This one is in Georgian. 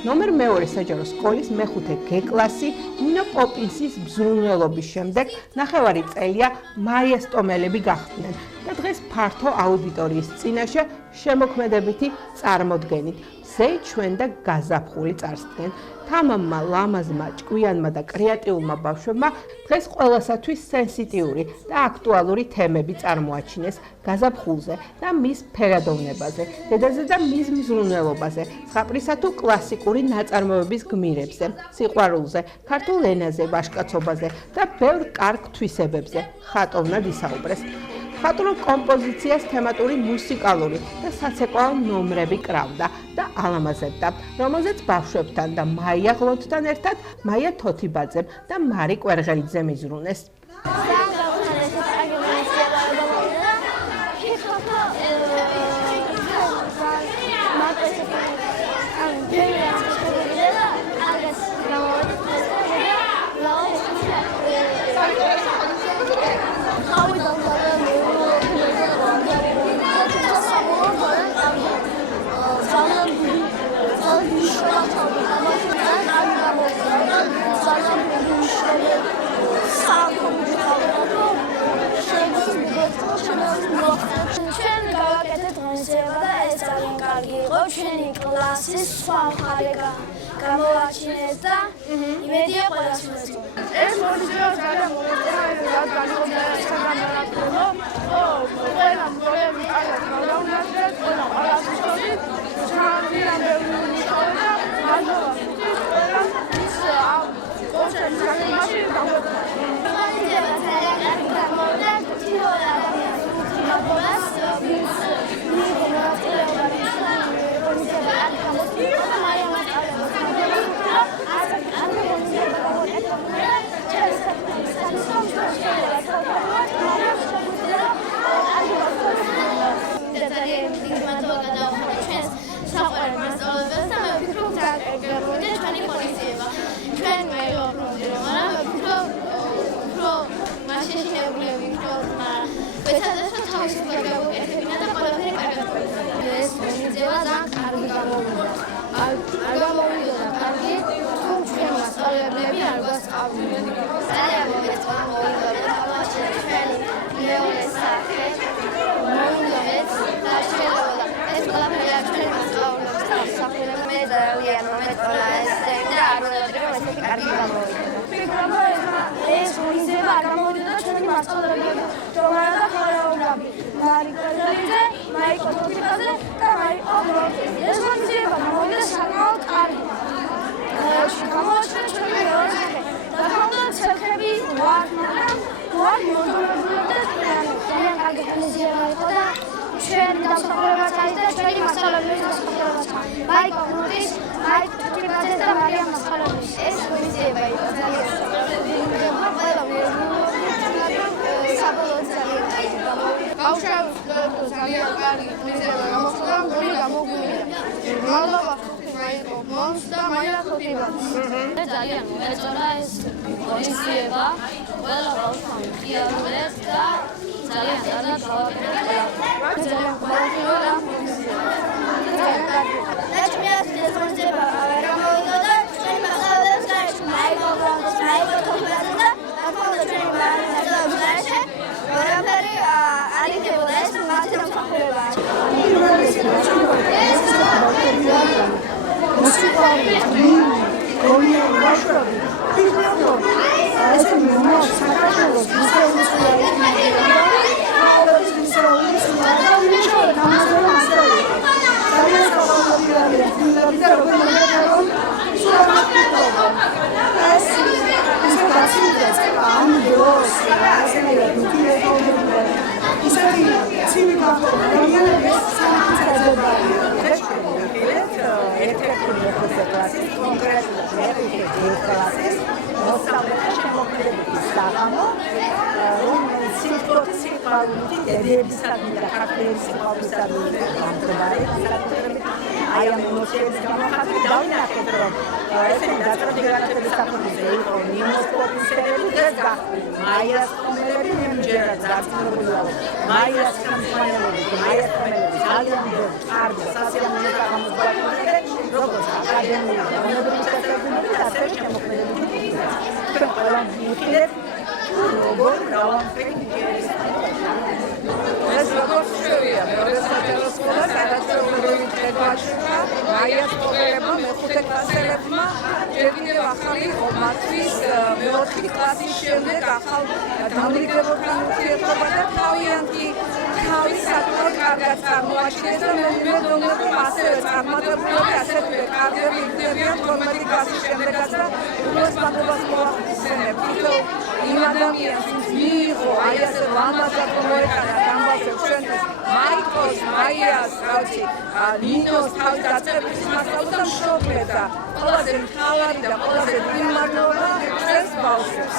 ნომერ მეორე საჯარო სკოლის მეხუთე G კლასი ნინო პოპინსის ბზრუნველობის შემდეგ ნახევარი წელია მარია სტომელები გახდნენ და დღეს ფართო აუდიტორიის წინაშე შემოქმედებითი წარმოდგენით ზეი ჩვენ და გაზაფხული წარსდგენ. თამამმა, ლამაზმა, ჭკვიანმა და კრეატიულმა ბავშვებმა დღეს ყველასათვის სენსიტიური და აქტუალური თემები წარმოაჩინეს გაზაფხულზე და მის ფერადოვნებაზე, დედაზე და მის მზრუნველობაზე, ზღაპრისა თუ კლასიკური ნაწარმოების გმირებზე, სიყვარულზე, ქართულ ენაზე, ვაჟკაცობაზე და ბევრ კარგ თვისებებზე ხატოვნად ისაუბრეს. ხატვრულ კომპოზიციას თემატური მუსიკალური და საცეკვაო ნომრები კრავდა და ალამაზებდა, რომელზეც ბავშვებთან და მაია ღლონთთან ერთად მაია თოთიბაძემ და მარი კვერღელიძემ იზრუნეს. ჩვენი კლასის სხვა მხარე გამოვაჩინეს და იმედია ყველას მოეწყო. ეს მონიტორი ძალიან მომეწონა, რადგან განაცხადა, ყველა მგონები კარგად გავდავნათ, ყველა პარასტოდი ძალიან ბევრი მუშაობა და მადლობა. ის კონცერტი საკმაოდ გამოვიდა. მონიტორი ძალიან კარგი გამოვიდა, თითოეულ ადამიანს მოგონას ძალიან მოეწონა ეს ინიციატივა, ყველა ბავშვმა მიაღწიეს და ძალიან კარგად გავაკეთეთ. ძალიან ყოველდღიურია. და ჩემს დესმოძება გამოვიდა და ჩვენი მასალებს გაიშვი მაიკროფონს, მაიკროფონს და ახლა ჩვენი მასალებს ვერაფერი არიგებოდა ეს მათი დამსახურება. Maia ვიყიდეთ თუ როგორ გავამყრით ნიჭიერის ეს როგორც შევია მეორე საჯარო სკოლა სადაც წელიწადში მაიას პროგრამა მეხუთე კლასელებმა ჯერ კიდევ ახალი მათთვის მეოთხე კლასის შემდეგ ახალ დამრიგებებთან ურთიერთობა და თავიანთი თავის საკუთარ კარგად წარმოაჩინეს და მე მგონია რომ ასევე წარმატებულები ასეთვე კარგები იქნებიან 12 კლასის შემდეგაც და უბრალოდ მადლობას მოახსენებ თითოეულ იმ ადამიანს ვინც მიიღო აი ასე ლამაზად მოეკანა გამბავშვებს ჩვენთვის მაიკოს, მაიას, გავცი, ნინოს თავის დაწერების მასწავლებლად და მშობლებს და ყველაზე მთავარი და ყველაზე მიმართულება ჩვენს ბავშვებს.